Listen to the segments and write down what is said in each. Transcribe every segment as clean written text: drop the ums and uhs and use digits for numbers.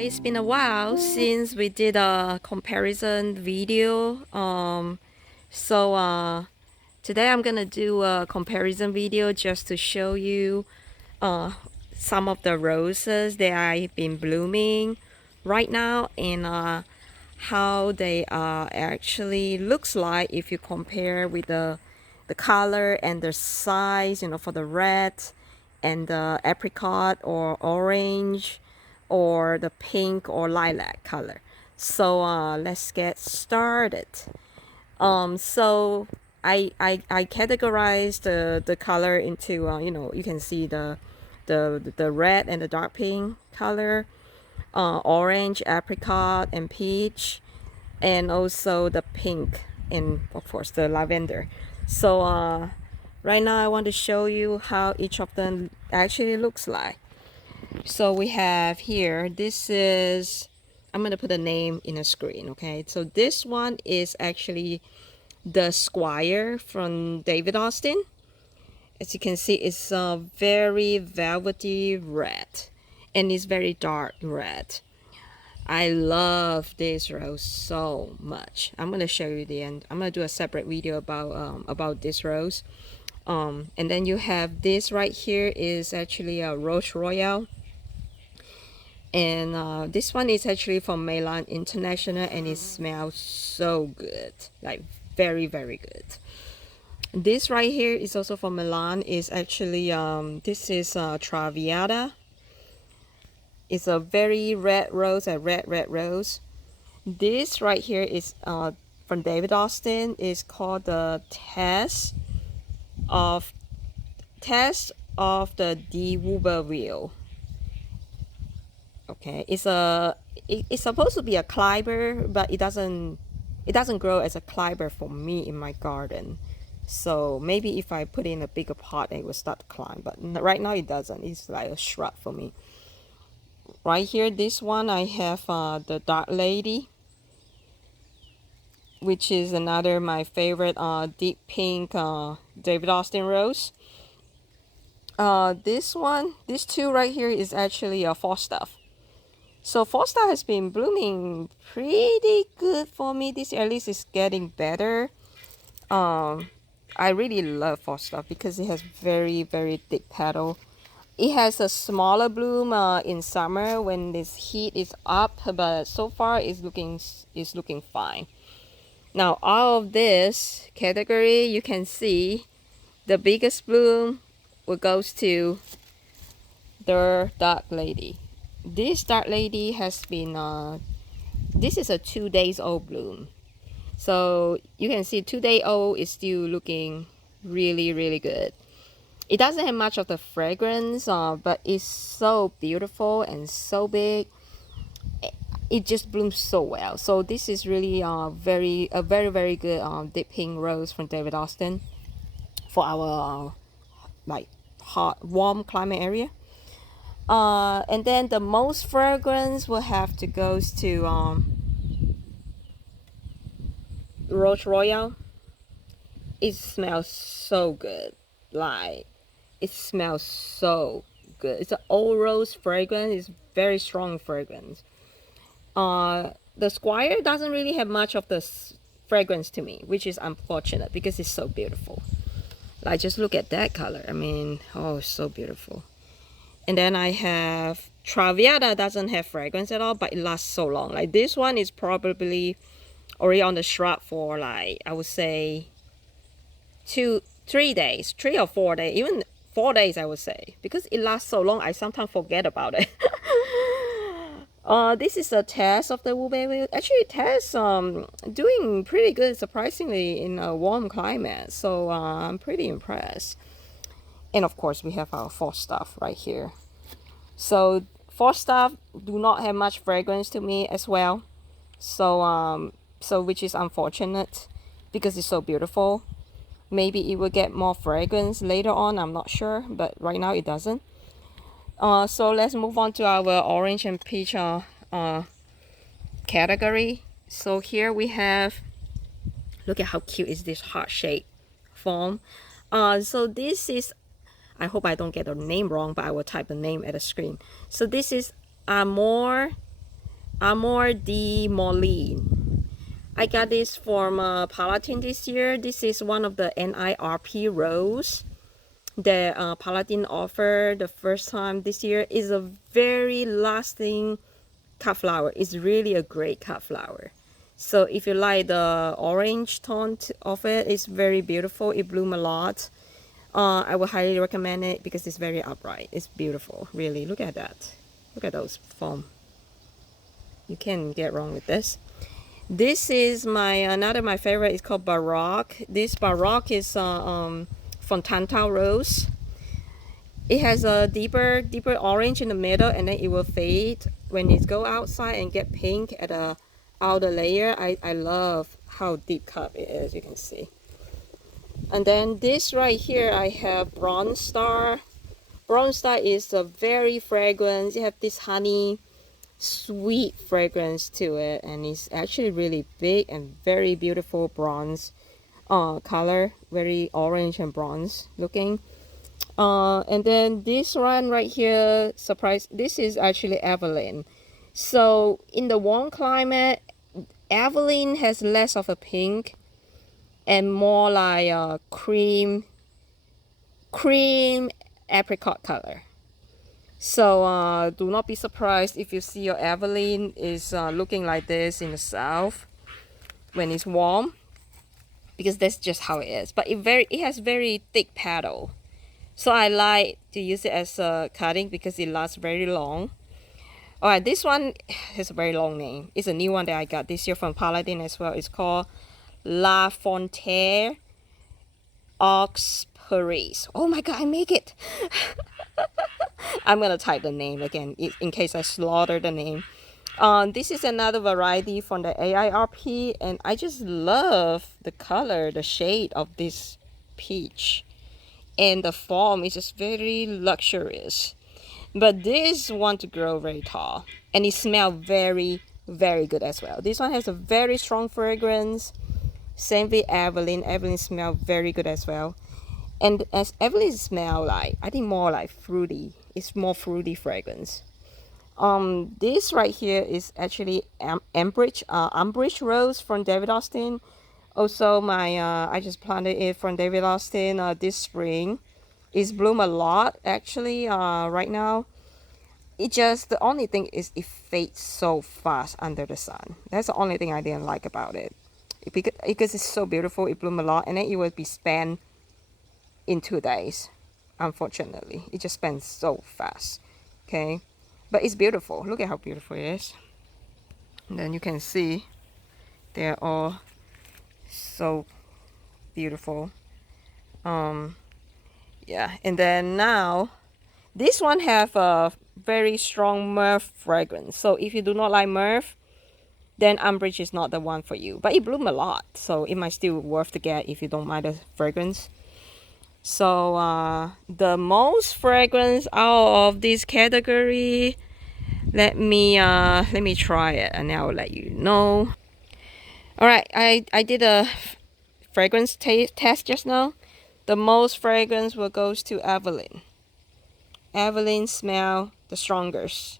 It's been a while since we did a comparison video. Today I'm gonna do a comparison video just to show you some of the roses that I've been blooming right now and how they actually looks like if you compare with the color and the size, for the red and the apricot or orange or the pink or lilac color. So let's get started. So I categorize the color into you can see the red and the dark pink color, orange, apricot, and peach, and also the pink and of course the lavender. So right now I want to show you how each of them actually looks like. So we have here, this is, I'm going to put a name in a screen, okay? So this one is actually the Squire from David Austin. As you can see, it's a very velvety red and it's very dark red. I love this rose so much. I'm going to show you the end. I'm going to do a separate video about this rose. And then you have this right here is actually a Rose Royale. And this one is actually from Meilland International and it smells so good, like very good. This right here is also from Meilland. Is actually this is Traviat. It's a very red rose, a red rose. This right here is from David Austin. Is called the Tess of the dubey. Okay, it's supposed to be a climber, but it doesn't grow as a climber for me in my garden. So maybe if I put it in a bigger pot, it will start to climb. But right now it doesn't. It's like a shrub for me. Right here, this one I have the Dark Lady, which is another my favorite deep pink David Austin rose. These two right here is actually a Falstaf. So Falstaf has been blooming pretty good for me this year. At least it's getting better. I really love Falstaf because it has very thick petal. It has a smaller bloom in summer when this heat is up, but so far it's looking fine. Now all of this category, you can see the biggest bloom goes to the Dark Lady. This Dark Lady has been this is a 2 days old bloom, so you can see 2 day old is still looking really good. It doesn't have much of the fragrance, but it's so beautiful and so big. It just blooms so well. So this is really a very good deep pink rose from David Austin for our like hot warm climate area. And then the most fragrance will have to goes to Rose Royale. It smells so good. Like, it smells so good. It's an old rose fragrance. It's very strong fragrance. The Squire doesn't really have much of the fragrance to me, which is unfortunate because it's so beautiful. Like, just look at that color. I mean, oh, it's so beautiful. And then I have Traviat. Doesn't have fragrance at all, but it lasts so long. Like, this one is probably already on the shrub for, like, I would say 3 days, 3 or 4 days, even 4 days I would say, because it lasts so long I sometimes forget about it. This is a Tess of the dubey. Actually, Tess doing pretty good surprisingly in a warm climate, so I'm pretty impressed. And of course we have our Falstaf right here. So Falstaf do not have much fragrance to me as well, so which is unfortunate because it's so beautiful. Maybe it will get more fragrance later on, I'm not sure, but right now it doesn't. So let's move on to our orange and peach category. So here we have, look at how cute is this heart-shaped form. So this is, I hope I don't get the name wrong, but I will type the name at the screen. So this is Amour Amour de Molen. I got this from Paladin this year. This is one of the NIRP rose that Paladin offered the first time this year. Is a very lasting cut flower. It's really a great cut flower. So if you like the orange tone of it, it's very beautiful. It blooms a lot. I would highly recommend it because it's very upright. It's beautiful, really. Look at that. Look at those foam. You can't get wrong with this. This is another my favorite. It's called Baroque. This Baroque is from Tantal Rose. It has a deeper orange in the middle, and then it will fade when it go outside and get pink at the outer layer. I love how deep cut it is, you can see. And then this right here, I have Bronze Star. Bronze Star is a very fragrant. You have this honey, sweet fragrance to it, and it's actually really big and very beautiful bronze color, very orange and bronze looking. And then this one right here, surprise, this is actually Evelyn. So in the warm climate, Evelyn has less of a pink and more like cream apricot color. So do not be surprised if you see your Evelyn is looking like this in the south when it's warm, because that's just how it is. But it has very thick petal, so I like to use it as a cutting because it lasts very long. Alright, this one has a very long name. It's a new one that I got this year from Paladin as well. It's called La Fontaine Aux Paris. Oh my god, I make it! I'm gonna type the name again in case I slaughter the name. This is another variety from the AIRP, and I just love the color, the shade of this peach, and the form is just very luxurious. But this want to grow very tall, and it smells very, very good as well. This one has a very strong fragrance. Same with Evelyn. Evelyn smells very good as well. And as Evelyn smell like, I think more like fruity. It's more fruity fragrance. This right here is actually Ambridge rose from David Austin. Also I just planted it from David Austin this spring. It's bloom a lot actually right now. It just, the only thing is it fades so fast under the sun. That's the only thing I didn't like about it. Because it's so beautiful, it bloom a lot, and then it will be spent in 2 days. Unfortunately, it just spends so fast. Okay, but it's beautiful. Look at how beautiful it is. And then you can see they're all so beautiful. Yeah, and then now this one have a very strong myrrh fragrance. So if you do not like myrrh, then Ambridge is not the one for you. But it bloom a lot, so it might still worth to get if you don't mind the fragrance. So the most fragrance out of this category, let me try it and I'll let you know. Alright, I did a fragrance test just now. The most fragrance will goes to Evelyn. Evelyn smell the strongest.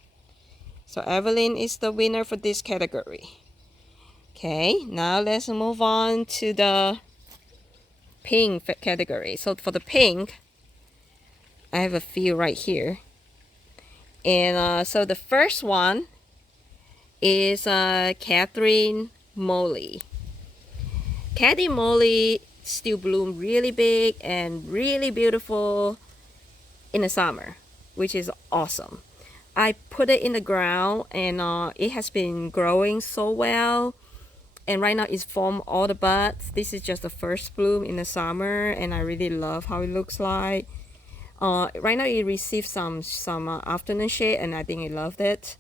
So Evelyn is the winner for this category. Okay, now let's move on to the pink category. So for the pink, I have a few right here. And so the first one is Catherine Molly. Catherine Molly still bloom really big and really beautiful in the summer, which is awesome. I put it in the ground and it has been growing so well, and right now it's formed all the buds. This is just the first bloom in the summer, and I really love how it looks like. Right now it received some afternoon shade, and I think I loved it.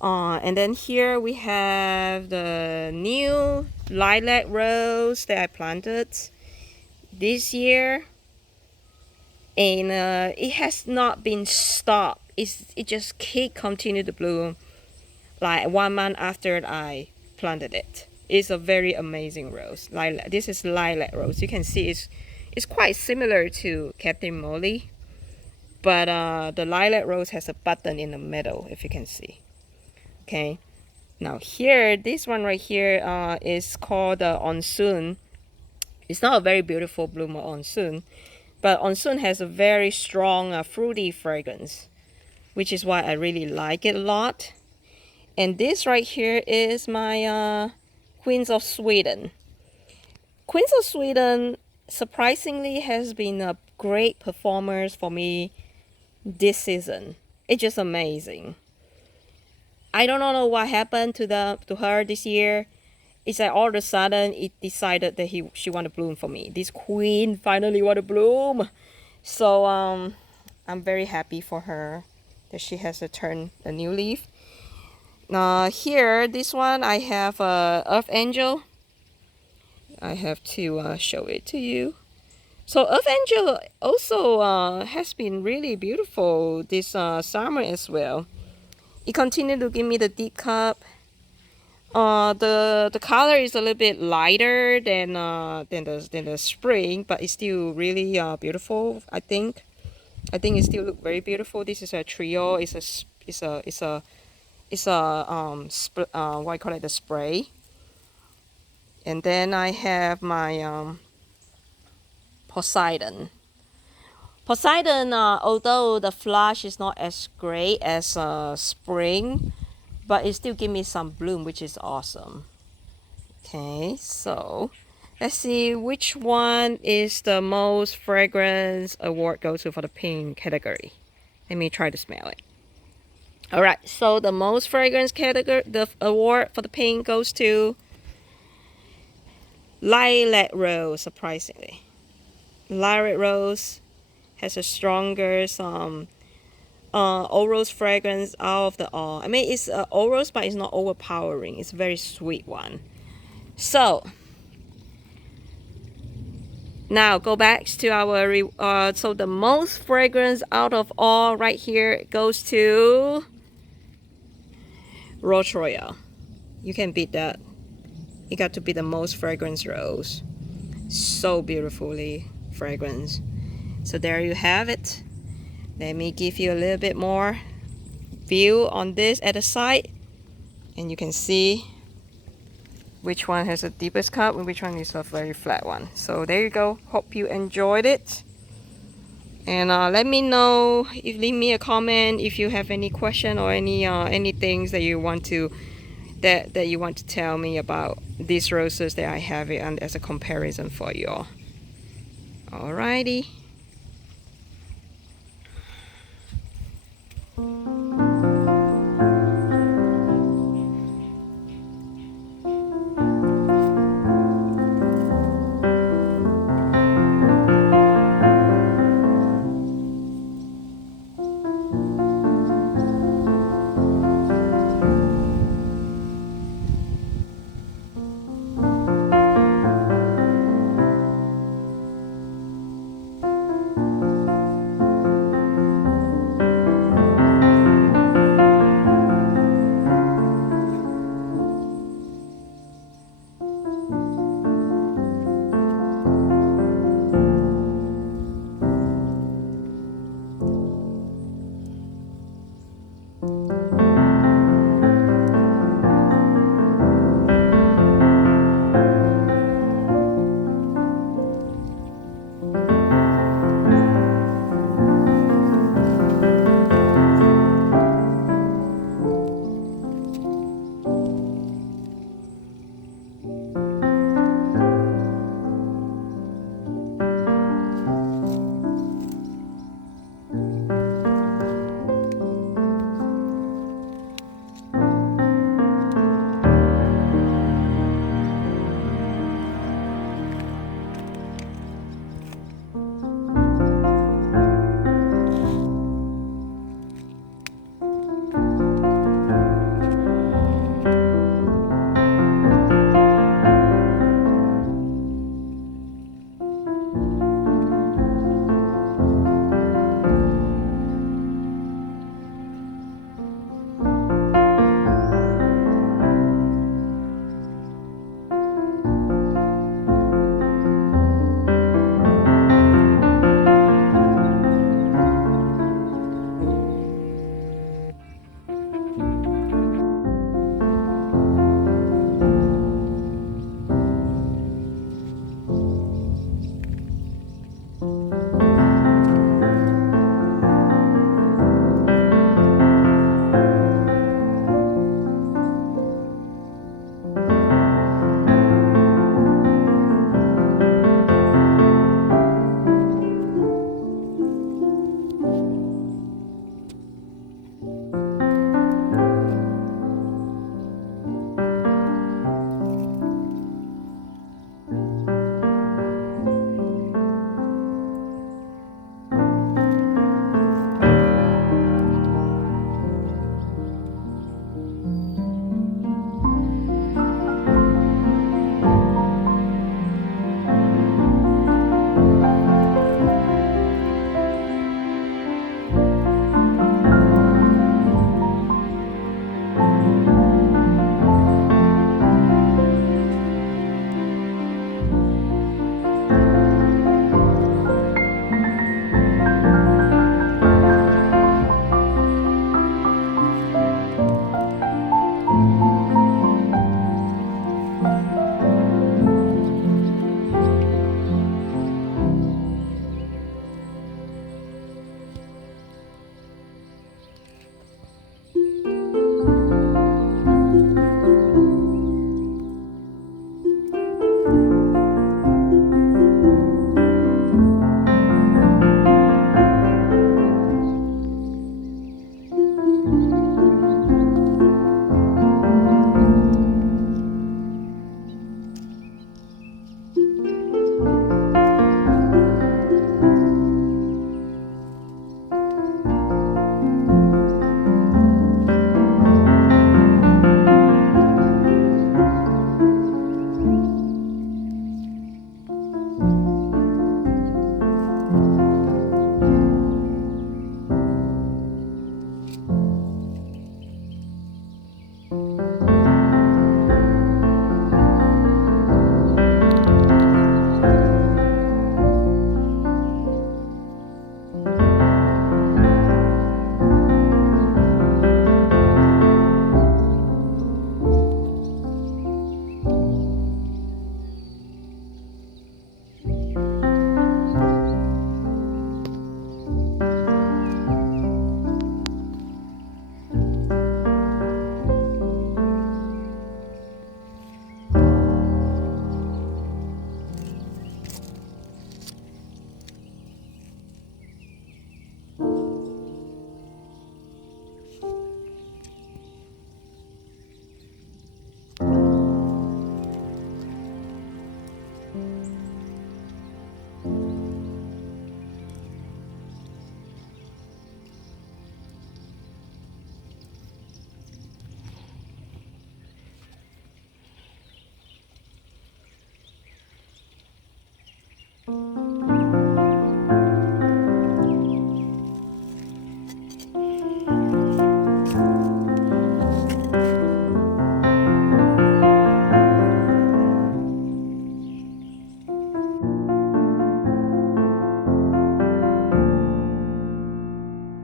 And then here we have the new lilac rose that I planted this year, and it has not been stopped. It just continue to bloom like 1 month after I planted it. It's a very amazing rose. This is lilac rose. You can see it's quite similar to Catherine Molly, but the lilac rose has a button in the middle, if you can see. Okay, Now here, this one right here is called Onsoon. It's not a very beautiful bloomer, Onsoon, but Onsoon has a very strong fruity fragrance, which is why I really like it a lot. And this right here is my Queens of Sweden. Queens of Sweden surprisingly has been a great performer for me this season. It's just amazing. I don't know what happened to her this year. It's like all of a sudden it decided that she want to bloom for me. This queen finally want to bloom. So I'm very happy for her that she has turned a new leaf. Here, this one I have Earth Angel. I have to show it to you. So Earth Angel also has been really beautiful this summer as well. It continued to give me the deep cup. The color is a little bit lighter than the spring, but it's still really beautiful. I think it still look very beautiful. This is a trio. It's a what I call it, the spray. And then I have my Poseidon. Poseidon, although the flush is not as great as spring, but it still give me some bloom, which is awesome. Okay, so let's see which one is the most fragrance award goes to for the pink category. Let me try to smell it. All right, so the most fragrance category, the award for the pink goes to Lilac Rose. Surprisingly, Lilac Rose has a stronger oil fragrance out of the all. I mean, it's oil, but it's not overpowering. It's a very sweet one. So now go back to our so the most fragrance out of all right here goes to Rose Royale. You can beat that. It got to be the most fragrance rose. So beautifully fragrance. So there you have it. Let me give you a little bit more view on this at the side, and you can see which one has the deepest cup and which one is a very flat one. So there you go. Hope you enjoyed it. And let me know, if leave me a comment if you have any question or any things that you want to tell me about these roses that I have it and as a comparison for you all. Alrighty.